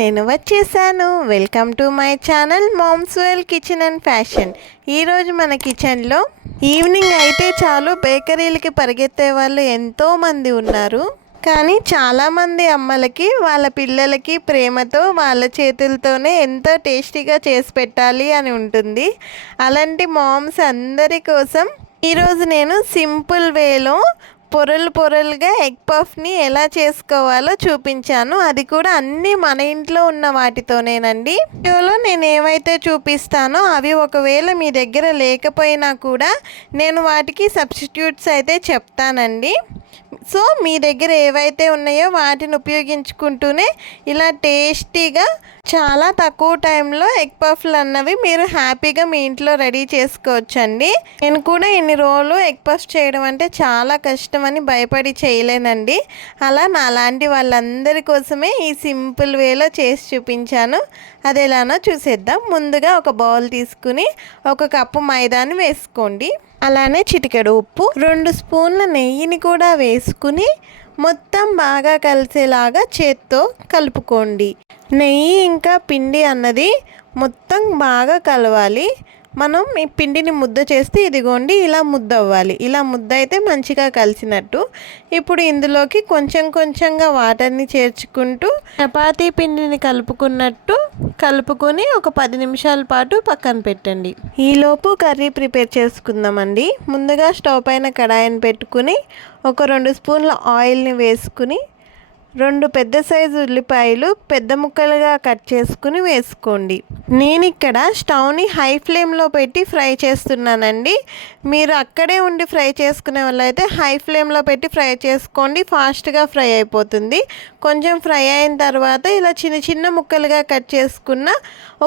నేను వచ్చేసాను. Welcome to my channel moms well kitchen and fashion. ఈరోజు మన కిచెన్లో ఈవినింగ్ అయితే చాలు బేకరీలకి పరిగెత్తే వాళ్ళు ఎంతోమంది ఉన్నారు. కానీ చాలామంది అమ్మలకి వాళ్ళ పిల్లలకి ప్రేమతో వాళ్ళ చేతులతోనే ఎంతో టేస్టీగా చేసి పెట్టాలి అని ఉంటుంది. అలాంటి మామ్స్ అందరి కోసం ఈరోజు నేను సింపుల్ వేలో పొరలుగా ఎగ్ పఫ్ని ఎలా చేసుకోవాలో చూపించాను. అది కూడా అన్నీ మన ఇంట్లో ఉన్న వాటితోనేనండి. వీడియోలో నేను ఏవైతే చూపిస్తానో అవి ఒకవేళ మీ దగ్గర లేకపోయినా కూడా నేను వాటికి సబ్స్టిట్యూట్స్ అయితే చెప్తానండి. సో మీ దగ్గర ఏవైతే ఉన్నాయో వాటిని ఉపయోగించుకుంటూనే ఇలా టేస్టీగా చాలా తక్కువ టైంలో ఎగ్ పఫ్లు అన్నవి మీరు హ్యాపీగా మీ ఇంట్లో రెడీ చేసుకోవచ్చండి. నేను కూడా ఇన్ని రోజులు ఎగ్ పఫ్ చేయడం అంటే చాలా కష్టం అని భయపడి చేయలేనండి. అలా నాలాంటి వాళ్ళందరి కోసమే ఈ సింపుల్ వేలో చేసి చూపించాను. అది ఎలానో చూసేద్దాం. ముందుగా ఒక బౌల్ తీసుకుని 1 కప్పు మైదాని వేసుకోండి. అలానే చిటికెడు ఉప్పు, 2 స్పూన్ల నెయ్యిని కూడా వేసుకుని మొత్తం బాగా కలిసేలాగా చేత్తో కలుపుకోండి. నెయ్యి ఇంకా పిండి అన్నది మొత్తం బాగా కలవాలి. మనం ఈ పిండిని ముద్ద చేస్తే ఇదిగోండి ఇలా ముద్ద అవ్వాలి. ఇలా ముద్ద అయితే మంచిగా కలిసినట్టు. ఇప్పుడు ఇందులోకి కొంచెంగా వాటర్ని చేర్చుకుంటూ చపాతీ పిండిని కలుపుకున్నట్టు కలుపుకొని ఒక 10 నిమిషాల పాటు పక్కన పెట్టండి. ఈలోపు కర్రీ ప్రిపేర్ చేసుకుందామండి. ముందుగా స్టవ్ పైన కడాయిని పెట్టుకుని ఒక 2 స్పూన్ల ఆయిల్ని వేసుకుని 2 పెద్ద సైజు ఉల్లిపాయలు పెద్ద ముక్కలుగా కట్ చేసుకుని వేసుకోండి. నేను ఇక్కడ స్టవ్ని హై ఫ్లేమ్లో పెట్టి ఫ్రై చేస్తున్నానండి. మీరు అక్కడే ఉండి ఫ్రై చేసుకునే వాళ్ళైతే హై ఫ్లేమ్లో పెట్టి ఫ్రై చేసుకోండి, ఫాస్ట్గా ఫ్రై అయిపోతుంది. కొంచెం ఫ్రై అయిన తర్వాత ఇలా చిన్న ముక్కలుగా కట్ చేసుకున్న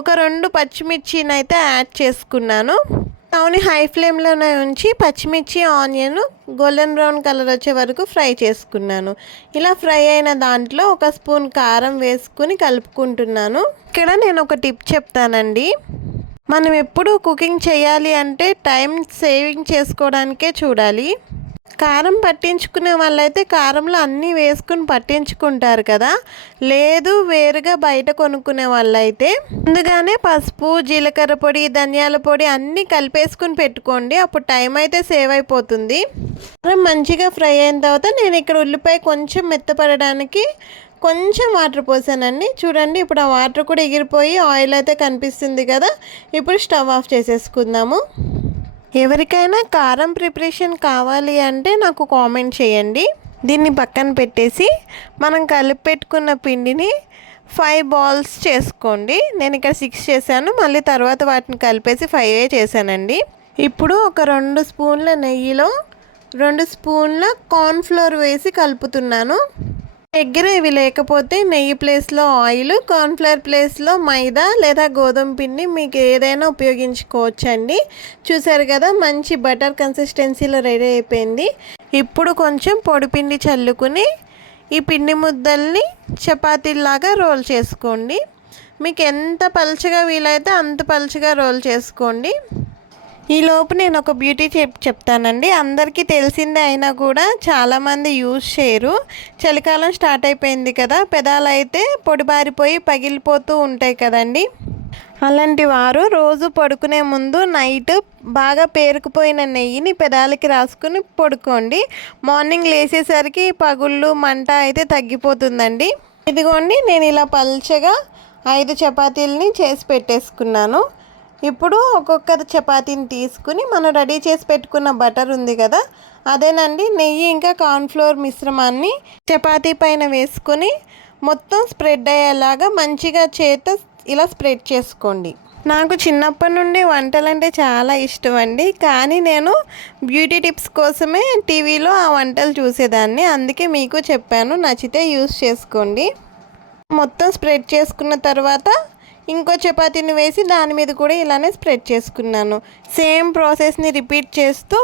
ఒక 2 పచ్చిమిర్చిని అయితే యాడ్ చేసుకున్నాను. స్టవ్ని హై ఫ్లేమ్లోనే ఉంచి పచ్చిమిర్చి ఆనియన్ గోల్డెన్ బ్రౌన్ కలర్ వచ్చే వరకు ఫ్రై చేసుకున్నాను. ఇలా ఫ్రై అయిన దాంట్లో 1 స్పూన్ కారం వేసుకుని కలుపుకుంటున్నాను. ఇక్కడ నేను ఒక టిప్ చెప్తానండి. మనం ఎప్పుడు కుకింగ్ చేయాలి అంటే టైం సేవింగ్ చేసుకోవడానికే చూడాలి. కారం పట్టించుకునే వాళ్ళైతే కారంలో అన్నీ వేసుకుని పట్టించుకుంటారు కదా. లేదు వేరుగా బయట కొనుక్కునే వాళ్ళైతే ముందుగానే పసుపు, జీలకర్ర పొడి, ధనియాల పొడి అన్నీ కలిపేసుకుని పెట్టుకోండి. అప్పుడు టైం అయితే సేవ్ అయిపోతుంది. కారం మంచిగా ఫ్రై అయిన తర్వాత నేను ఇక్కడ ఉల్లిపాయ కొంచెం మెత్తపడడానికి కొంచెం వాటర్ పోసానండి. చూడండి ఇప్పుడు ఆ వాటర్ కూడా ఎగిరిపోయి ఆయిల్ అయితే కనిపిస్తుంది కదా. ఇప్పుడు స్టవ్ ఆఫ్ చేసేసుకుందాము. ఎవరికైనా కారం ప్రిపరేషన్ కావాలి అంటే నాకు కామెంట్ చేయండి. దీన్ని పక్కన పెట్టేసి మనం కలిపి పెట్టుకున్న పిండిని 5 బాల్స్ చేసుకోండి. నేను ఇక్కడ 6 చేశాను, మళ్ళీ తర్వాత వాటిని కలిపేసి 5 చేశానండి. ఇప్పుడు ఒక 2 స్పూన్ల నెయ్యిలో 2 స్పూన్ల కార్న్ఫ్లోర్ వేసి కలుపుతున్నాను. దగ్గర ఇవి లేకపోతే నెయ్యి ప్లేస్లో ఆయిల్, కార్న్ఫ్లవర్ ప్లేస్లో మైదా లేదా గోధుమ పిండి మీకు ఏదైనా ఉపయోగించుకోవచ్చండి. చూసారు కదా మంచి బటర్ కన్సిస్టెన్సీలో రెడీ అయిపోయింది. ఇప్పుడు కొంచెం పొడిపిండి చల్లుకుని ఈ పిండి ముద్దల్ని చపాతీలాగా రోల్ చేసుకోండి. మీకు ఎంత పలుచగా వీలైతే అంత పలుచగా రోల్ చేసుకోండి. ఈలోపు నేను ఒక బ్యూటీ చెప్తానండి. అందరికీ తెలిసిందే అయినా కూడా చాలామంది యూజ్ చేయరు. చలికాలం స్టార్ట్ అయిపోయింది కదా, పెదాలు అయితే పొడిబారిపోయి పగిలిపోతూ ఉంటాయి కదండి. అలాంటి వారు రోజు పడుకునే ముందు నైట్ బాగా పేరుకుపోయిన నెయ్యిని పెదాలకి రాసుకుని పడుకోండి. మార్నింగ్ లేచేసరికి పగుళ్ళు మంట అయితే తగ్గిపోతుందండి. ఇదిగోండి నేను ఇలా పల్చగా 5 చపాతీలని చేసి పెట్టేసుకున్నాను. ఇప్పుడు ఒక్కొక్క చపాతీని తీసుకుని మనం రెడీ చేసి పెట్టుకున్న బటర్ ఉంది కదా, అదేనండి నెయ్యి ఇంకా కార్న్ఫ్లోర్ మిశ్రమాన్ని చపాతీ పైన వేసుకొని మొత్తం స్ప్రెడ్ అయ్యేలాగా మంచిగా చేత ఇలా స్ప్రెడ్ చేసుకోండి. నాకు చిన్నప్పటి నుండి వంటలంటే చాలా ఇష్టం అండి. కానీ నేను బ్యూటీ టిప్స్ కోసమే టీవీలో ఆ వంటలు చూసేదాన్ని. అందుకే మీకు చెప్పాను, నచ్చితే యూస్ చేసుకోండి. మొత్తం స్ప్రెడ్ చేసుకున్న తర్వాత ఇంకో చపాతీని వేసి దాని మీద కూడా ఇలానే స్ప్రెడ్ చేసుకున్నాను. సేమ్ ప్రాసెస్ని రిపీట్ చేస్తూ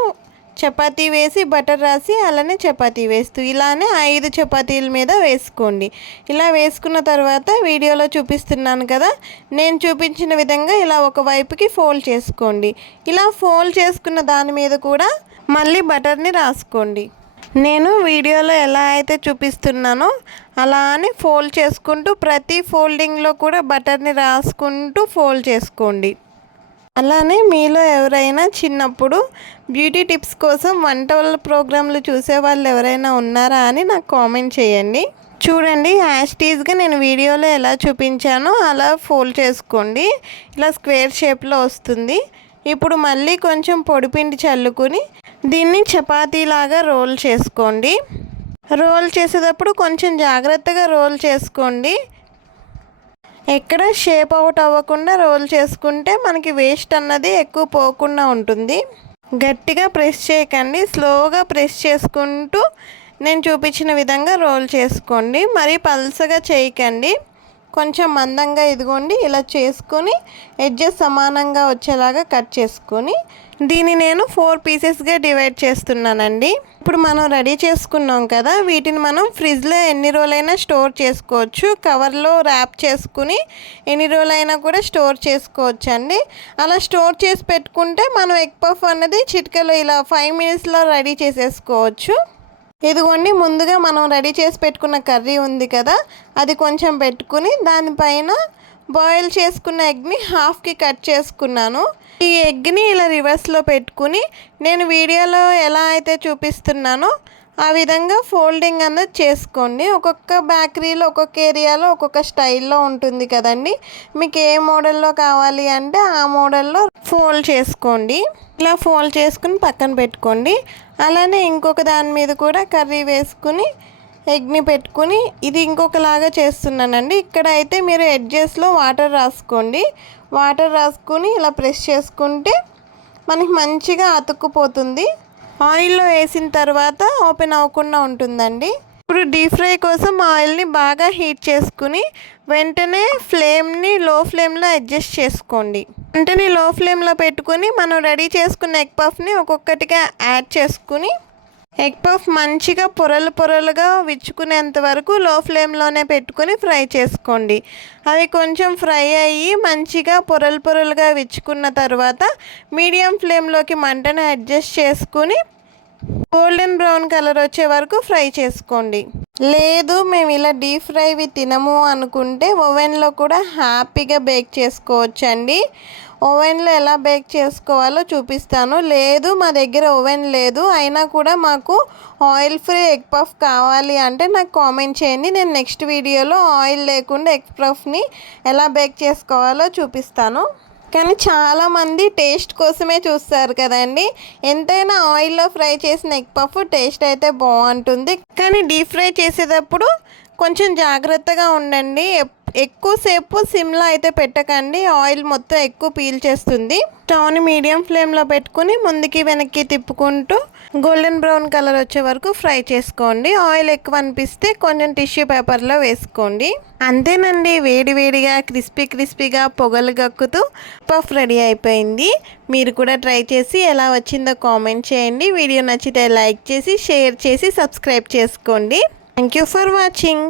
చపాతీ వేసి బటర్ రాసి అలానే చపాతీ వేస్తూ ఇలానే 5 చపాతీల మీద వేసుకోండి. ఇలా వేసుకున్న తర్వాత వీడియోలో చూపిస్తున్నాను కదా, నేను చూపించిన విధంగా ఇలా ఒక వైపుకి ఫోల్డ్ చేసుకోండి. ఇలా ఫోల్డ్ చేసుకున్న దాని మీద కూడా మళ్ళీ బటర్ని రాసుకోండి. నేను వీడియోలో ఎలా అయితే చూపిస్తున్నానో అలానే ఫోల్డ్ చేసుకుంటూ ప్రతి ఫోల్డింగ్లో కూడా బటర్ని రాసుకుంటూ ఫోల్డ్ చేసుకోండి. అలానే మీలో ఎవరైనా చిన్నప్పుడు బ్యూటీ టిప్స్ కోసం వంటల ప్రోగ్రాంలు చూసే వాళ్ళు ఎవరైనా ఉన్నారా అని నాకు కామెంట్ చేయండి. చూడండి, యాస్టీజ్గా నేను వీడియోలో ఎలా చూపించానో అలా ఫోల్డ్ చేసుకోండి. ఇలా స్క్వేర్ షేప్లో వస్తుంది. ఇప్పుడు మళ్ళీ కొంచెం పొడిపిండి చల్లుకుని దీన్ని చపాతీలాగా రోల్ చేసుకోండి. రోల్ చేసేటప్పుడు కొంచెం జాగ్రత్తగా రోల్ చేసుకోండి. ఎక్కడ షేప్ అవుట్ అవ్వకుండా రోల్ చేసుకుంటే మనకి వేస్ట్ అన్నది ఎక్కువ పోకుండా ఉంటుంది. గట్టిగా ప్రెస్ చేయకండి, స్లోగా ప్రెస్ చేసుకుంటూ నేను చూపించిన విధంగా రోల్ చేసుకోండి. మరీ పల్సగా చేయకండి, కొంచెం మందంగా ఇదిగోండి ఇలా చేసుకొని ఎడ్జెస్ సమానంగా వచ్చేలాగా కట్ చేసుకొని దీన్ని నేను 4 పీసెస్గా డివైడ్ చేస్తున్నానండి. ఇప్పుడు మనం రెడీ చేసుకున్నాం కదా, వీటిని మనం ఫ్రిడ్జ్లో ఎన్ని రోజులైనా స్టోర్ చేసుకోవచ్చు. కవర్లో ర్యాప్ చేసుకుని ఎన్ని రోజులైనా కూడా స్టోర్ చేసుకోవచ్చు అండి. అలా స్టోర్ చేసి పెట్టుకుంటే మనం ఎగ్ పఫ్ అన్నది చిటికలో ఇలా 5 మినిట్స్లో రెడీ చేసేసుకోవచ్చు. ఇదిగోండి, ముందుగా మనం రెడీ చేసి పెట్టుకున్న కర్రీ ఉంది కదా, అది కొంచెం పెట్టుకుని దానిపైన బాయిల్ చేసుకున్న ఎగ్ని హాఫ్కి కట్ చేసుకున్నాను. ఈ ఎగ్ని ఇలా రివర్స్లో పెట్టుకుని నేను వీడియోలో ఎలా అయితే చూపిస్తున్నానో ఆ విధంగా ఫోల్డింగ్ అన్నది చేసుకోండి. ఒక్కొక్క బేకరీలో ఒక్కొక్క ఏరియాలో ఒక్కొక్క స్టైల్లో ఉంటుంది కదండి. మీకు ఏ మోడల్లో కావాలి అంటే ఆ మోడల్లో ఫోల్డ్ చేసుకోండి. ఇలా ఫోల్డ్ చేసుకుని పక్కన పెట్టుకోండి. అలానే ఇంకొక దాని మీద కూడా కర్రీ వేసుకుని ఎగ్ని పెట్టుకుని ఇది ఇంకొకలాగా చేస్తున్నానండి. ఇక్కడ అయితే మీరు ఎడ్జెస్లో వాటర్ రాసుకోండి. వాటర్ రాసుకుని ఇలా ప్రెస్ చేసుకుంటే మనకి మంచిగా అతుక్కుపోతుంది. ఆయిల్లో వేసిన తర్వాత ఓపెన్ అవ్వకుండా ఉంటుందండి. ఇప్పుడు డీప్ ఫ్రై కోసం ఆయిల్ని బాగా హీట్ చేసుకుని వెంటనే ఫ్లేమ్ని లో ఫ్లేమ్లో అడ్జస్ట్ చేసుకోండి. వెంటనే లో ఫ్లేమ్లో పెట్టుకుని మనం రెడీ చేసుకున్న ఎగ్ పఫ్ని ఒక్కొక్కటిగా యాడ్ చేసుకుని ఎగ్ పఫ్ మంచిగా పొరలు పొరలుగా విచ్చుకునేంత వరకు లో ఫ్లేమ్లోనే పెట్టుకుని ఫ్రై చేసుకోండి. అవి కొంచెం ఫ్రై అయ్యి మంచిగా పొరలు పొరలుగా విచ్చుకున్న తర్వాత మీడియం ఫ్లేమ్లోకి మంటను అడ్జస్ట్ చేసుకుని గోల్డెన్ బ్రౌన్ కలర్ వచ్చే వరకు ఫ్రై చేసుకోండి. లేదు మేము ఇలా డీప్ ఫ్రైవి తినము అనుకుంటే ఓవెన్లో కూడా హ్యాపీగా బేక్ చేసుకోవచ్చండి. ఓవెన్లో ఎలా బేక్ చేసుకోవాలో చూపిస్తాను. లేదు మా దగ్గర ఓవెన్ లేదు అయినా కూడా మాకు ఆయిల్ ఫ్రీ ఎగ్ పఫ్ కావాలి అంటే నాకు కామెంట్ చేయండి. నేను నెక్స్ట్ వీడియోలో ఆయిల్ లేకుండా ఎగ్ పఫ్ని ఎలా బేక్ చేసుకోవాలో చూపిస్తాను. కానీ చాలామంది టేస్ట్ కోసమే చూస్తారు కదండి. ఎంతైనా ఆయిల్లో ఫ్రై చేసిన ఎగ్ పఫ్ టేస్ట్ అయితే బాగుంటుంది, కానీ డీప్ ఫ్రై చేసేటప్పుడు కొంచెం జాగ్రత్తగా ఉండండి. ఎక్కువసేపు సిమ్లో అయితే పెట్టకండి, ఆయిల్ మొత్తం ఎక్కువ పీల్చేస్తుంది. స్టవ్ని మీడియం ఫ్లేమ్లో పెట్టుకుని ముందుకి వెనక్కి తిప్పుకుంటూ గోల్డెన్ బ్రౌన్ కలర్ వచ్చే వరకు ఫ్రై చేసుకోండి. ఆయిల్ ఎక్కువ అనిపిస్తే కొంచెం టిష్యూ పేపర్లో వేసుకోండి. అంతేనండి, వేడి వేడిగా క్రిస్పీగా పొగలు గక్కుతూ పఫ్ రెడీ అయిపోయింది. మీరు కూడా ట్రై చేసి ఎలా వచ్చిందో కామెంట్ చేయండి. వీడియో నచ్చితే లైక్ చేసి షేర్ చేసి సబ్స్క్రైబ్ చేసుకోండి. Thank you for watching.